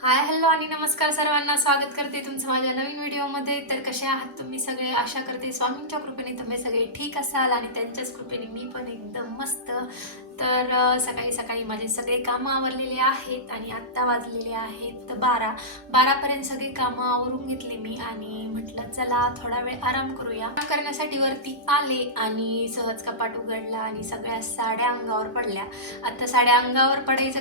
Hi hello आणि नमस्कार सर्वांना. स्वागत करते तुमचं माझ्या नवीन व्हिडिओमध्ये. तर कसे आहात तुम्ही सगळे? आशा करते स्वामींच्या कृपेने तुम्ही सगळे ठीक असाल आणि त्यांच्याच कृपेने मी पण एकदम मस्त. तर सकाळी सकाळी माझे सगळे कामं आवरलेले आहेत आणि आत्ता वाजलेले आहेत 12 सगळी कामं आवरून घेतली मी आणि म्हटलं चला थोडा वेळ आराम करूया. आराम करण्यासाठी वरती आले आणि सहज कपाट उघडला आणि सगळ्या साड्या अंगावर पडल्या. आता साड्या अंगावर पडायचं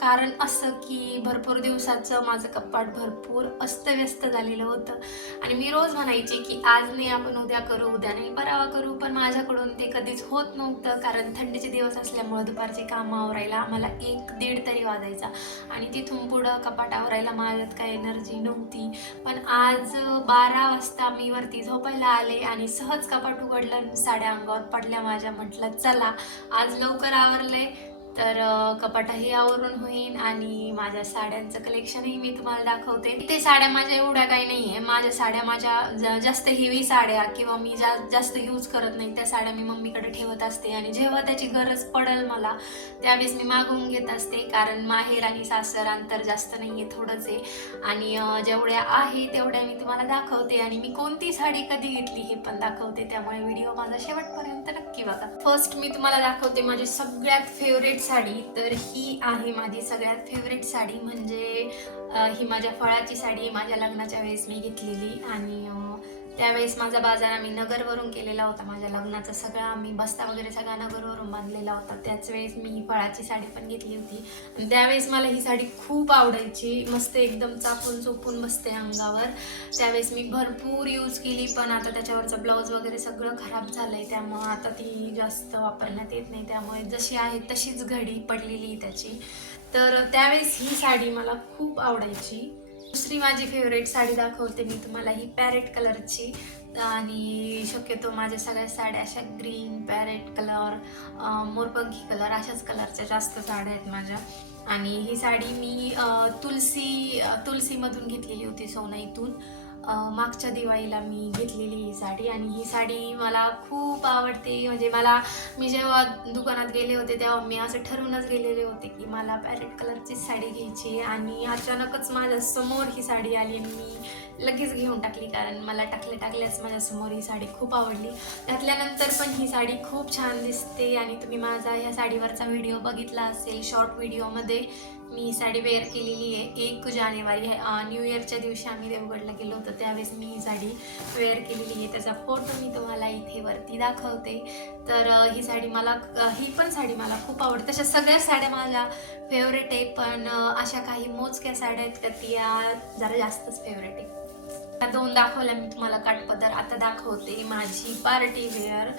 कारण असं की भरपूर दिवसाचं माझं कपाट भरपूर अस्तव्यस्त झालेलं होतं आणि मी रोज म्हणायचे की आज नाही आपण उद्या करू, उद्या नाही परवा करू, पण माझ्याकडून ते कधीच होत नव्हतं. कारण थंडीचे दिवस असल्यामुळं दुपारचे कामं आवरायला आम्हाला 1-1:30 तरी वाजायचा आणि तिथून पुढं कपाट आवरायला माझ्यात काही एनर्जी नव्हती. पण आज 12 वाजता मी वरती झोपायला आले आणि सहज कपाट उघडलं आणि साड्या अंगावर पडल्या माझ्या. म्हटलं चला आज लवकर आवरलंय तर कपाटही आवरून होईल आणि माझ्या साड्यांचं कलेक्शनही मी तुम्हाला दाखवते. ते साड्या माझ्या एवढ्या काही नाही आहे. माझ्या साड्या जास्त हेवी साड्या किंवा मी जास्त यूज करत नाही त्या साड्या मी मम्मीकडे ठेवत असते आणि जेव्हा त्याची गरज पडेल मला त्यावेळेस मी मागवून घेत असते. कारण माहेर आणि सासर अंतर जास्त नाही आहे, थोडंच आहे आणि जेवढ्या आहे तेवढ्या मी तुम्हाला दाखवते आणि मी कोणती साडी कधी घेतली हे पण दाखवते. त्यामुळे व्हिडिओ माझा शेवटपर्यंत नक्की बघा. फर्स्ट मी तुम्हाला दाखवते माझी सगळ्यात फेवरेट साडी. तर ही आहे माझी सगळ्यात फेवरेट साडी. म्हणजे ही माझ्या फळाची साडी माझ्या लग्नाच्या वेळेस मी घेतलेली आणि त्यावेळेस माझा बाजार आम्ही नगरवरून केलेला होता. माझ्या लग्नाचा सगळा आम्ही बस्ता वगैरे सगळा नगरवरून बांधलेला होता. त्याच वेळेस मी ही फळाची साडी पण घेतली होती आणि त्यावेळेस मला ही साडी खूप आवडायची. मस्त एकदम चापून चोपून बसते अंगावर. त्यावेळेस मी भरपूर यूज केली, पण आता त्याच्यावरचं ब्लाऊज वगैरे सगळं खराब झालंय त्यामुळं आता ती जास्त वापरण्यात येत नाही. त्यामुळे जशी आहे तशीच घडी पडलेली त्याची. तर त्यावेळेस ही साडी मला खूप आवडायची. दुसरी माझी फेवरेट साडी दाखवते मी तुम्हाला, ही पॅरेट कलरची. आणि शक्यतो माझ्या सगळ्या साड्या अशा ग्रीन, पॅरेट कलर, मोरपंखी कलर अशाच कलरच्या जास्त साड्या आहेत माझ्या. आणि ही साडी मी तुलसीमधून घेतलेली होती, सोनाईतून. मागच्या दिवाळीला मी घेतलेली ही साडी आणि ही साडी मला खूप आवडते. म्हणजे मी जेव्हा दुकानात गेले होते तेव्हा मी असं ठरवूनच गेलेले होते की मला पॅरेट कलरचीच साडी घ्यायची आणि अचानकच माझ्या समोर ही साडी आली आणि मी लगेच घेऊन टाकली. कारण मला टाकल्याच माझ्यासमोर ही साडी खूप आवडली. घातल्यानंतर पण ही साडी खूप छान दिसते आणि तुम्ही माझा ह्या साडीवरचा व्हिडिओ बघितला असेल. शॉर्ट व्हिडिओमध्ये मी ही साडी वेअर केलेली आहे. 1 जानेवारी न्यू इयरच्या दिवशी आम्ही देवगडला गेलो होतो त्यावेळेस मी ही साडी वेअर केलेली आहे. त्याचा फोटो मी तुम्हाला इथे वरती दाखवते. तर ही पण साडी मला खूप आवडते. तशा सगळ्या साड्या माझ्या फेवरेट आहे, पण अशा काही मोजक्या साड्या आहेत का त्या जरा जास्तच फेवरेट आहे. 2 दाखवल्या मी तुम्हाला काठपदर. आता दाखवते माझी पार्टी वेअर.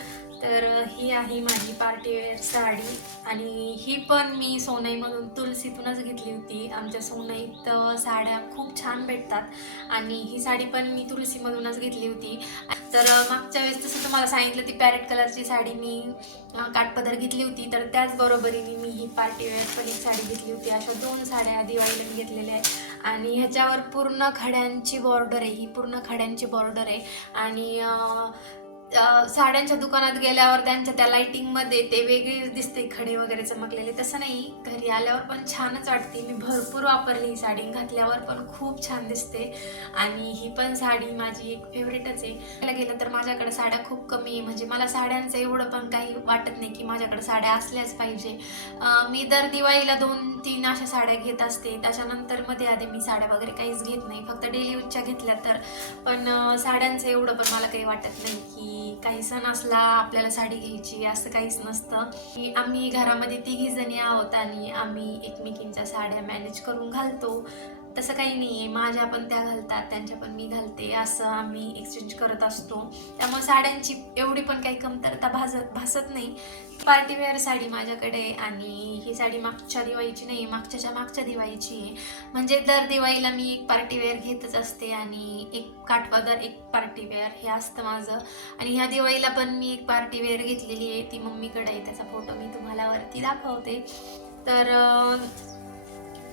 तर ही आहे माझी पार्टी वेअर साडी आणि ही पण मी सोनाईमधून तुलसीतूनच घेतली होती. आमच्या सोनाईत साड्या खूप छान भेटतात आणि ही साडी पण मी तुलसीमधूनच घेतली होती. तर मागच्या वेळेस तसं तुम्हाला सांगितलं ती पॅरेट कलरची साडी मी काठपदर घेतली होती, तर त्याचबरोबरीने मी ही पार्टी वेअर पण एक साडी घेतली होती. अशा 2 साड्या दिवाळीला मी घेतलेल्या आहेत आणि ह्याच्यावर पूर्ण खड्यांची बॉर्डर आहे. ही पूर्ण खड्यांची बॉर्डर आहे आणि साड्यांच्या दुकानात गेल्यावर त्यांच्या त्या लाइटिंगमध्ये ते वेगळेच दिसते, खडे वगैरे चमकलेले. तसं नाही, घरी आल्यावर पण छानच वाटते. मी भरपूर वापरली ही साडी, घातल्यावर पण खूप छान दिसते आणि ही पण साडी माझी एक फेवरेटच आहे. त्याला गेलं तर माझ्याकडे साड्या खूप कमी आहे. म्हणजे मला साड्यांचं एवढं पण काही वाटत नाही की माझ्याकडे साड्या असल्याच पाहिजे. मी दर दिवाळीला 2-3 अशा साड्या घेत असते. त्याच्यानंतर मध्ये आधी मी साड्या वगैरे काहीच घेत नाही, फक्त डेली यूजच्या घेतल्या तर. पण साड्यांचं एवढं पण मला काही वाटत नाही की काही सण असला आपल्याला साडी घ्यायची, असं काहीच नसतं. की आम्ही घरामध्ये 3 जणी आहोत आणि आम्ही एकमेकींच्या साड्या मॅनेज करून घालतो. तसं काही नाही आहे, माझ्या पण त्या घालतात, त्यांच्या पण मी घालते, असं आम्ही एक्सचेंज करत असतो. त्यामुळे साड्यांची एवढी पण काही कमतरता भासत नाही. पार्टी वेअर साडी माझ्याकडे आहे आणि ही साडी मागच्या दिवाळीची नाही, मागच्या दिवाळीची आहे. म्हणजे दर दिवाळीला मी एक पार्टी वेअर घेतच असते आणि एक काठपदर, एक पार्टी वेअर हे असतं माझं. आणि ह्या दिवाळीला पण मी एक पार्टी वेअर घेतलेली आहे, ती मम्मीकडे आहे. त्याचा फोटो मी तुम्हाला वरती दाखवते. तर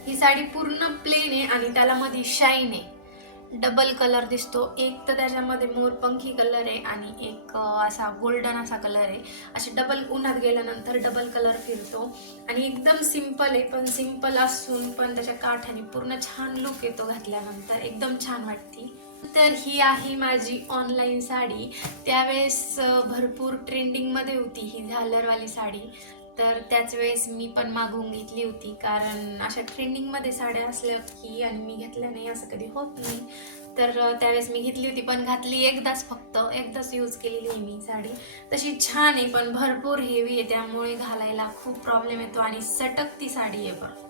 ही साडी पूर्ण प्लेन आहे आणि त्याला मध्ये शाईन आहे. डबल कलर दिसतो. एक तर त्याच्यामध्ये मोरपंखी कलर आहे आणि एक असा गोल्डन असा कलर आहे. असे डबल उन्हात गेल्यानंतर डबल कलर फिरतो आणि एकदम सिंपल आहे, पण सिंपल असून पण त्याच्या काठाने पूर्ण छान लुक येतो घातल्यानंतर, एकदम छान वाटते. तर ही आहे माझी ऑनलाईन साडी. त्यावेळेस भरपूर ट्रेंडिंगमध्ये होती ही झालरवाली साडी. तर त्याच वेळेस मी पण मागवून घेतली होती, कारण अशा ट्रेंडिंगमध्ये साड्या असल्या की आणि मी घेतल्या नाही असं कधी होत नाही. तर त्यावेळेस मी घेतली होती, पण घातली एकदाच, फक्त एकदाच यूज केलेली आहे मी साडी. तशी छान आहे पण भरपूर हेवी आहे, त्यामुळे घालायला खूप प्रॉब्लेम येतो आणि सटकती साडी आहे पण.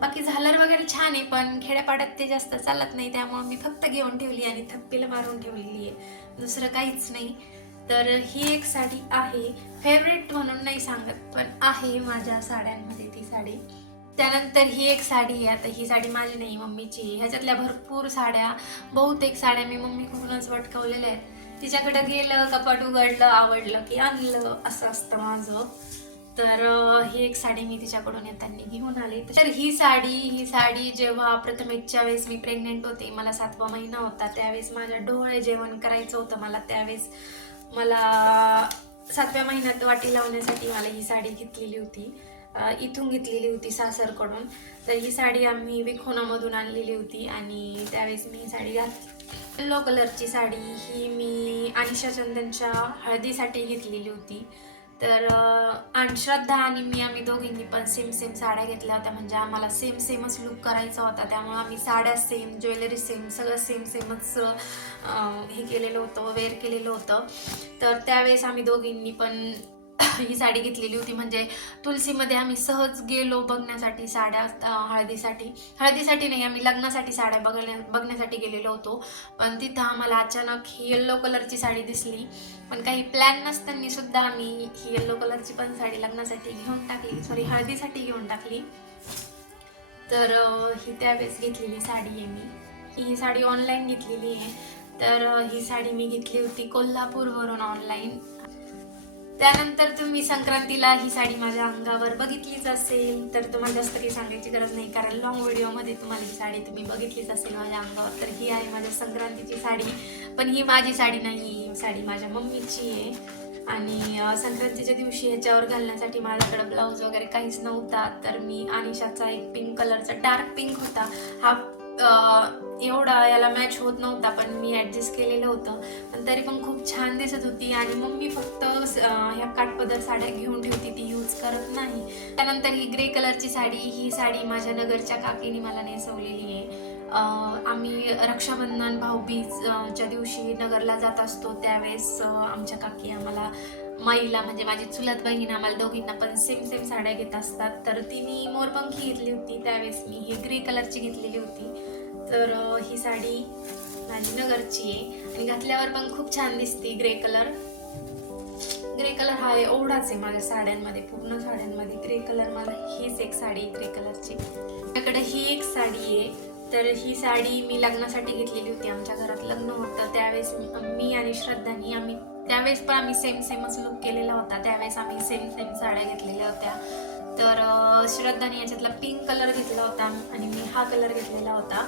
बाकी झालर वगैरे छान आहे, पण खेड्यापाड्यात ते जास्त चालत नाही, त्यामुळे मी फक्त घेऊन ठेवली आणि थप्पीला मारून ठेवलेली आहे, दुसरं काहीच नाही. तर ही एक साडी आहे, फेवरेट म्हणून नाही सांगत, पण आहे माझ्या साड्यांमध्ये ती साडी. त्यानंतर ही एक साडी आहे. आता ही साडी माझी नाही, मम्मीची आहे. ह्याच्यातल्या भरपूर साड्या, बहुतेक साड्या मी मम्मीकडूनच वटकवलेल्या आहेत. तिच्याकडे गेलं, कपाट उघडलं, आवडलं की आणलं, असं असतं माझं. तर ही एक साडी मी तिच्याकडून येताना घेऊन आले. तर ही साडी जेव्हा प्रथमेशच्या वेळेस मी प्रेग्नेंट होते, मला 7वा महिना होता, त्यावेळेस माझ्या डोळे जेवण करायचं होतं मला. त्यावेळेस मला 7व्या महिन्यात वाटी लावण्यासाठी मला ही साडी घेतलेली होती. इथून घेतलेली होती सासरकडून. तर ही साडी आम्ही विखोनामधून आणलेली होती आणि त्यावेळेस मी ही साडी घातली. येलो कलरची साडी ही मी अनिशा चंदनच्या हळदीसाठी घेतलेली होती. तर श्रद्धा आणि मी, आम्ही दोघींनी पण सेम सेम साड्या घेतल्या होत्या, म्हणजे आम्हाला सेम सेमच लुक करायचा होता, त्यामुळे आम्ही साड्या सेम, ज्वेलरी सेम, सगळं सेम सेमच हे केलेलं होतं, वेअर केलेलं होतं. तर त्यावेळेस आम्ही दोघींनी पण ही साडी घेतलेली होती. म्हणजे तुलसीमध्ये आम्ही सहज गेलो बघण्यासाठी साड्या, हळदीसाठी नाही, आम्ही लग्नासाठी साड्या बघण्यासाठी गेलेलो होतो. पण तिथं आम्हाला अचानक ही येल्लो कलरची साडी दिसली, पण काही प्लॅन नसताना सुद्धा आम्ही ही येल्लो कलरची पण साडी लग्नासाठी घेऊन टाकली, सॉरी हळदीसाठी घेऊन टाकली. तर ही त्यावेळेस घेतलेली साडी आहे मी. ही साडी ऑनलाईन घेतलेली आहे. तर ही साडी मी घेतली होती कोल्हापूरवरून ऑनलाईन. त्यानंतर तुम्ही संक्रांतीला ही साडी माझ्या अंगावर बघितलीच असेल, तर तुम्हाला जास्त काही सांगायची गरज नाही, कारण लॉंग व्हिडिओमध्ये तुम्हाला ही साडी तुम्ही बघितलीच असेल माझ्या अंगावर. तर ही आहे माझ्या संक्रांतीची साडी, पण ही माझी साडी नाही, ही साडी माझ्या मम्मीची आहे. आणि संक्रांतीच्या दिवशी ह्याच्यावर घालण्यासाठी माझ्याकडे ब्लाऊज वगैरे काहीच नव्हता, तर मी अनिशाचा एक पिंक कलरचा, डार्क पिंक होता हा, एवढा याला मॅच होत नव्हता, पण मी ॲडजस्ट केलेलं होतं, पण तरी पण खूप छान दिसत होती. आणि मम्मी फक्त ह्या काठपदर साड्या घेऊन ठेवती, ती यूज करत नाही. त्यानंतर ही ग्रे कलरची साडी, ही साडी माझ्या नगरच्या काकीने मला नेसवलेली आहे. आम्ही रक्षाबंधन, भाऊबीजच्या दिवशी नगरला जात असतो, त्यावेळेस आमच्या काकी आम्हाला, माईला म्हणजे माझी चुलत बहीण, आम्हाला दोघींना पण सेम सेम साड्या घेत असतात. तर तिने मोरपंखी घेतली होती, त्यावेळेस मी ही ग्रे कलरची घेतलेली होती. तर ही साडी माझी नगरची आहे आणि घातल्यावर पण खूप छान दिसते. ग्रे कलर हा एवढाच आहे माझ्या साड्यांमध्ये, पूर्ण साड्यांमध्ये ग्रे कलर, मला हीच एक साडी ग्रे कलरची. माझ्याकडे ही एक साडी आहे. तर ही साडी मी लग्नासाठी घेतलेली होती, आमच्या घरात लग्न होतं, त्यावेळेस मी आणि श्रद्धानी, आम्ही त्यावेळेस पण आम्ही सेम सेमच लुक केलेला होता, त्यावेळेस आम्ही सेम सेम साड्या घेतलेल्या होत्या. तर श्रद्धाने याच्यातला पिंक कलर घेतला होता आणि मी हा कलर घेतलेला होता.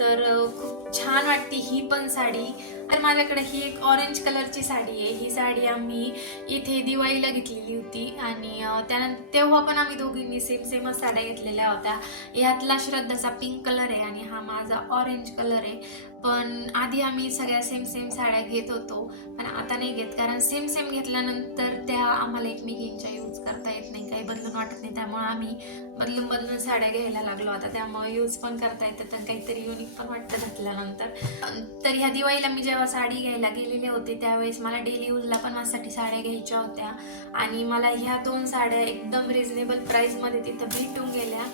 तर खूप छान वाटते ही पण साडी. तर माझ्याकडे ही एक ऑरेंज कलरची साडी आहे. ही साडी आम्ही इथे दिवाळीला घेतलेली होती आणि त्यानंतर तेव्हा पण आम्ही दोघींनी सेम सेमच साड्या घेतलेल्या होत्या. ह्यातला श्रद्धाचा पिंक कलर आहे आणि हा माझा ऑरेंज कलर आहे. पण आधी आम्ही सगळ्या सेम सेम साड्या घेत होतो, पण आता नाही घेत, कारण सेम सेम घेतल्यानंतर त्या आम्हाला एकमेकींच्या यूज करता येत नाही, काही बदलून वाटत नाही, त्यामुळे आम्ही बदलून साड्या घ्यायला लागलो आता. त्यामुळे यूज पण करता येतं तर काहीतरी युनिक पण वाटतं घातल्यानंतर. तर ह्या दिवाळीला मी जेव्हा साडी घ्यायला गेलेले होते, त्यावेळेस मला डेली यूजला पण माझ्यासाठी साड्या घ्यायच्या होत्या आणि मला ह्या 2 साड्या एकदम रिजनेबल प्राईसमध्ये तिथं भेटून गेल्या.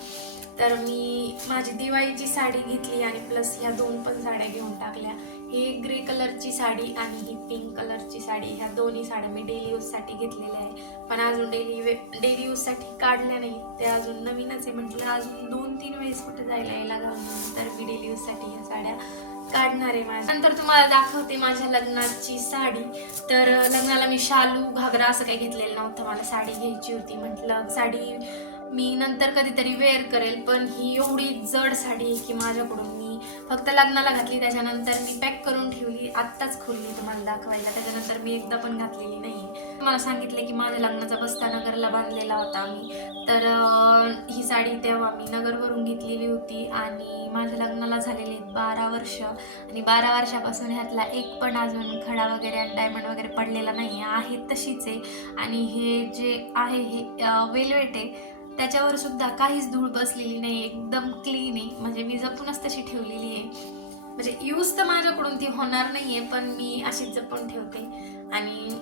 तर मी माझी दिवाळीची साडी घेतली आणि प्लस ह्या 2 पण साड्या घेऊन टाकल्या. ही ग्रे कलरची साडी आणि ही पिंक कलरची साडी, ह्या दोन्ही साड्या मी डेली यूजसाठी घेतलेल्या आहे, पण अजून डेली यूजसाठी काढल्या नाही, ते अजून नवीनच आहे. म्हटलं अजून 2-3 वेळेस कुठे जायला यायला घालून, तर मी डेली यूजसाठी ह्या साड्या काढणार आहे माझ्या. नंतर तुम्हाला दाखवते माझ्या लग्नाची साडी. तर लग्नाला मी शालू घागरा असं काही घेतलेलं नव्हतं, मला साडी घ्यायची होती. म्हटलं साडी मी नंतर कधीतरी वेअर करेल, पण ही एवढी जड साडी आहे की माझ्याकडून मी मी फक्त लग्नाला घातली, त्याच्यानंतर मी पॅक करून ठेवली, आत्ताच खोलली तुम्हाला दाखवायला. त्याच्यानंतर मी एकदा पण घातलेली नाही. मला सांगितले की माझ्या लग्नाचा बस्ता नगरला बांधलेला होता आम्ही, तर ही साडी तेव्हा मी नगरवरून घेतलेली होती आणि माझ्या लग्नाला झालेली 12 वर्ष आणि 12 वर्षापासून ह्यातला एक पण अजून खडा वगैरे आणि डायमंड वगैरे पडलेला नाही आहे, तशीच आहे. आणि हे जे आहे हे वेल्वेट आहे, त्याच्यावर सुद्धा काहीच धूळ बसलेली नाही, एकदम क्लीन आहे. म्हणजे मी जपूनच तशी ठेवलेली आहे. म्हणजे यूज तर माझ्याकडून ती होणार नाहीये, पण मी अशीच जपून ठेवते आणि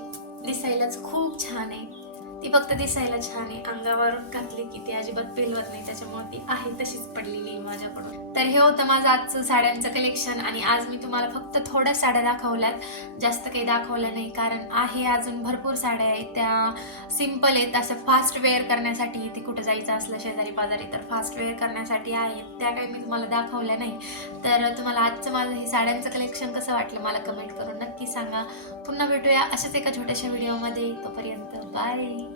दिसायलाच खूप छान आहे. ती फक्त दिसायला छान आहे, अंगावर घातली की ती अजिबात पेलवत नाही, त्याच्यामुळे ती आहे तशीच पडलेली आहे माझ्याकडून. तर हे होतं माझं आजचं साड्यांचं कलेक्शन आणि आज मी तुम्हाला फक्त थोड्या साड्या दाखवल्यात, जास्त काही दाखवल्या नाही, कारण आहे अजून भरपूर साड्या आहेत. त्या सिम्पल आहेत, असं फास्ट वेअर करण्यासाठी, ते कुठं जायचं असलं शेजारी पाजारी तर फास्ट वेअर करण्यासाठी आहेत, त्या काही मी तुम्हाला दाखवल्या नाही. तर तुम्हाला आजचं माझं हे साड्यांचं कलेक्शन कसं वाटलं मला कमेंट करून नक्की सांगा. पुन्हा भेटूया अशाच एका छोट्याशा व्हिडिओमध्ये. तोपर्यंत बाय.